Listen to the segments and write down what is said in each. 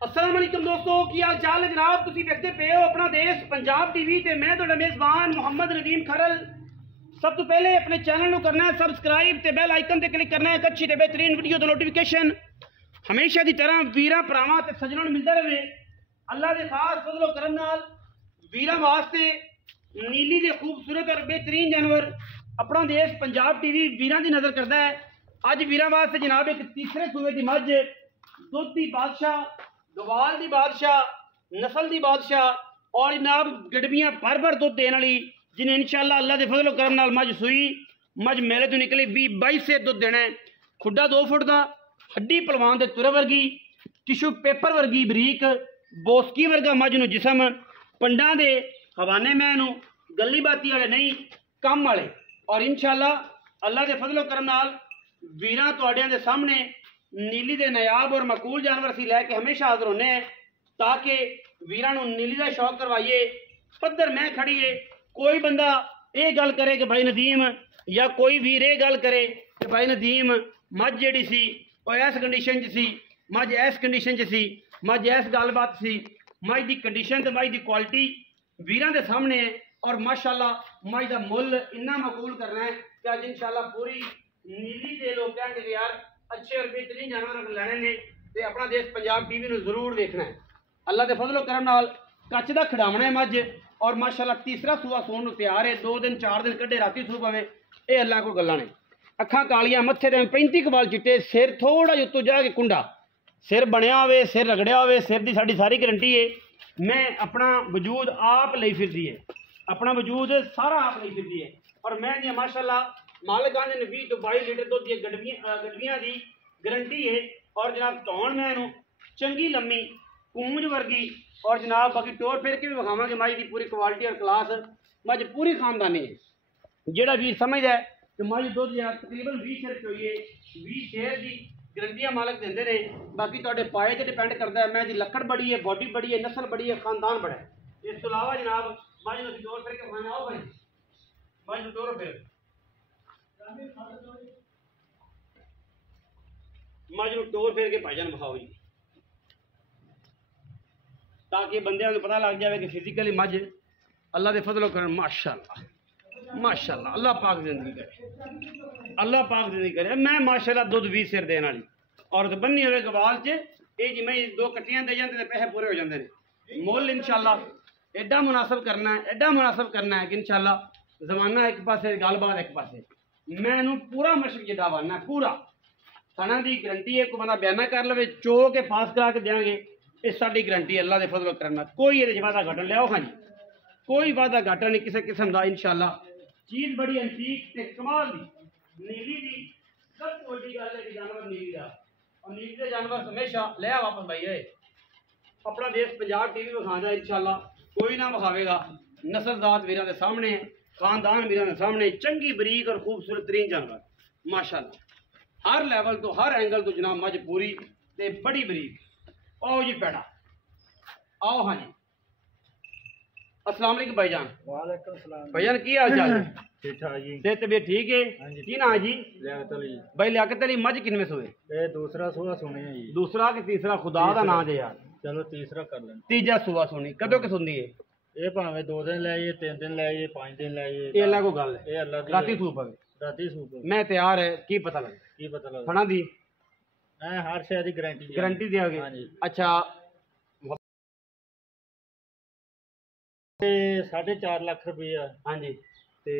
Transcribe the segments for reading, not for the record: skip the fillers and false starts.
अस्सलाम वालेकुम दोस्तों, की हाल चाल है जनाब। तुसी देखते पे हो अपना देश पंजाब टीवी ते मैं तुहाडा मेज़बान मोहम्मद नदीम खरल। सब तो पहले अपने चैनल को करना है सबसक्राइब ते बेल आइकन ते क्लिक करना है। एक अच्छी ते बेहतरीन वीडियो तो नोटिफिकेशन हमेशा की तरह वीरां भरावां ते सज्जनां नूं मिलदा रहे। अल्लाह दे खास फजलो करम नाल वीरां वास्ते नीली दे खूबसूरत और बेहतरीन जानवर अपना देश पंजाब टीवी वीरां दी नज़र करता है। अज वीरां वास्ते जनाब एक तीसरे सूबे की मझ दुध दी बादशाह, गवाल दी बादशाह, नस्ल दी बादशाह और जनाब गड़बियां भर भर दुध देने वाली, जिन्हें इंशाअल्लाह अल्लाह के फजलो करम नाल मझ सूई, मझ मेले तो निकली 20-22 से दुध देना है। खुड्डा 2 फुट का, हड्डी पलवान दे तुरे वर्गी, टिशू पेपर वर्गी बरीक, बोसकी वर्गा मझ नूं जिसम, पंडा दे हवाने मैनू गली बाती वाले नहीं कम वाले। और इंशाअल्लाह अल्लाह के फजलो करम नाल वीरां तुहाडियां दे सामने नीली दे नायाब और मकूल जानवर असीं लैके हमेशा हाज़र होने हैं, ताकि वीरां नूं नीली का शौक करवाइए। पद्धर मैं खड़ी है, कोई बंदा ये गल करे कि भाई नदीम, या कोई वीर ये गल करे कि भाई नदीम मझ जिहड़ी सी ओह इस कंडीशन च सी, मझ इस कंडीशन च सी, मझ इस गलबात सी, मझ की कंडीशन ते मझ की क्वालिटी वीरां दे सामने है। और माशाअल्लाह मझ का मुल इन्ना मकूल करना है कि अज इंशाअल्लाह पूरी नीली दे लोगों के यार अच्छे और बेहतरीन जानवर लैने ने ते अपना देश पंजाब टीवी नूं जरूर देखना है। अल्लाह के फजलो करम नाल कच्च दा खिडावना है मझ, और माशाअल्लाह तीसरा सूआ सूण नूं तैयार है। 2 दिन 4 दिन कड्डे राती सू पवे, ये अल्लाह को गल्लां ने। अखां कालियां, मत्थे ते 35 कबाल चिट्टे, सिर थोड़ा जिहा उत्तों जाके कुंडा, सिर बनया होवे, सिर रगड़िया होवे, सिर की साडी सारी गारंटी है। मैं अपना वजूद आप लई फिरदी है, अपना वजूद सारा आप लई फिरदी है। और मैं दी माशाअल्लाह मालिकां ने 20 तो 22 लीटर दुध दी गड्डियां दी गारंटी है। और जनाब धौन मैं चंगी लम्मी कूंज वर्गी, और जनाब बाकी टोर फिर के भी विखावांगे मझ की पूरी क्वालिटी और क्लास। मझ पूरी खानदानी है। जेड़ा वीर समझदा है कि मझ दुध यार तकरीबन 20 शेर चोइए, 20 शेर की गारंटियां मालक देंदे ने। बाकी तुहाडे पाए ते डिपेंड करता है। मैं जी लक्कड़ बड़ी है, बॉडी बड़ी है, नस्ल बड़ी है, खानदान बड़ा है। इस तो अलावा जनाब मझ नूं टोर फिर के खाना आओ भाई, मझ नूं टोर फिर मझ नूं टोर फिर के भाईजान विखाओ जी, ताकि बंदियां को पता लग जाए कि फिजिकली मझ अल्लाह के फजलो करम माशाअल्लाह माशाअल्लाह अल्लाह पाक जिंदगी करे, अल्लाह पाक जिंदगी करे। मैं माशाअल्लाह दुध 20 सिर देने वाली और बन्नी हुए गवाल च ये जी मैं 2 कट्टियां दे जाते पैसे पूरे हो जाते हैं। मुल इंशाअल्लाह एडा मुनासब करना है, एडा मुनासब करना है कि इंशाअल्लाह जमाना एक पासे गलबात एक पासे। मैं पूरा मशक जिदा बनना पूरा सना की गारंटी है। कोई बंदा बयाना कर लवे चो के पास करा के देंगे, इस साड़ी गारंटी अल्लाह के फजल करना। कोई ये वादा घाटा लियाओ हाँ जी, कोई वादा घाटा नहीं किसी किस्म का। इंशाअल्लाह चीज़ बड़ी अंटीक ते कमाल दी नीली दी सब कोई गल है कि जानवर नीली का, और नीली के जानवर हमेशा लिया वापस भाई है। अपना देश पंजाब टीवी विखादा इंशाअल्लाह कोई ना विखावेगा। नस्ल जात वीरां दे सामने, खानदान वीरां दे सामने, चंगी बरीक और खूबसूरत तरीन जानवर माशाअल्लाह हर लैवल तो हर एंगल तो जनाब मझ पूरी ते बड़ी बरीक। आओ जी पैड़ा आओ हाँ जी। अस्सलाम वालेकुम भाईजान। वालेकुम सलाम भाईजान की हाल चाल है? ठीक ठाक जी। सेहत तबीयत ठीक है? की ना है जी? लियाकत अली भाई लियाकत अली मझ किनवे सोए? ये दूसरा सुहा सुने जी। दूसरा कि तीसरा? खुदा का नाम जे यार। चलो तीसरा कर लें। तीजा सुआ सुनी कदों कि सुनदी है? ये भावे 2 दिन ले आइए, 3 दिन ले आइए, 5 दिन ले आइए, ये अल्लाह को गल है। ये अल्लाह दी राती सूप पवे, राती सूप मैं तैयार है। की पता लगे की पता लगा फना दी मैं हर शहर की गारंटी गारंटी दियागे? हाँ जी। अच्छा ते 4.5 लाख रुपया हाँ जी। ते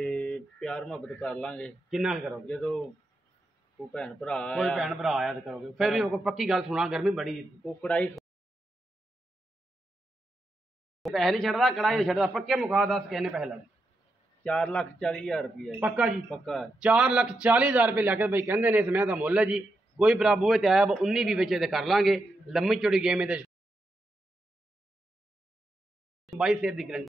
प्यार मुहब्बत कर लांगे किन्ना करोगे? जो कोई भैन भरा कोई भैन भरा आया तो करोगे? फिर भी कोई पक्की गल सुना, गर्मी बड़ी वो कड़ाई पैसे नहीं छड़दा, कड़ाई नहीं छड़दा, पक्के मुका दस कहने पैसे लगे? 4,40,000 रुपया जी। पक्का जी? पक्का 4,40,000 रुपये लिया भाई कहते हैं। समय का मुल है जी। कोई भरा बूहे ते आया 19 भी बेचे कर लांगे। लम्मी चौड़ी गेम 22 शेर की गारंटी।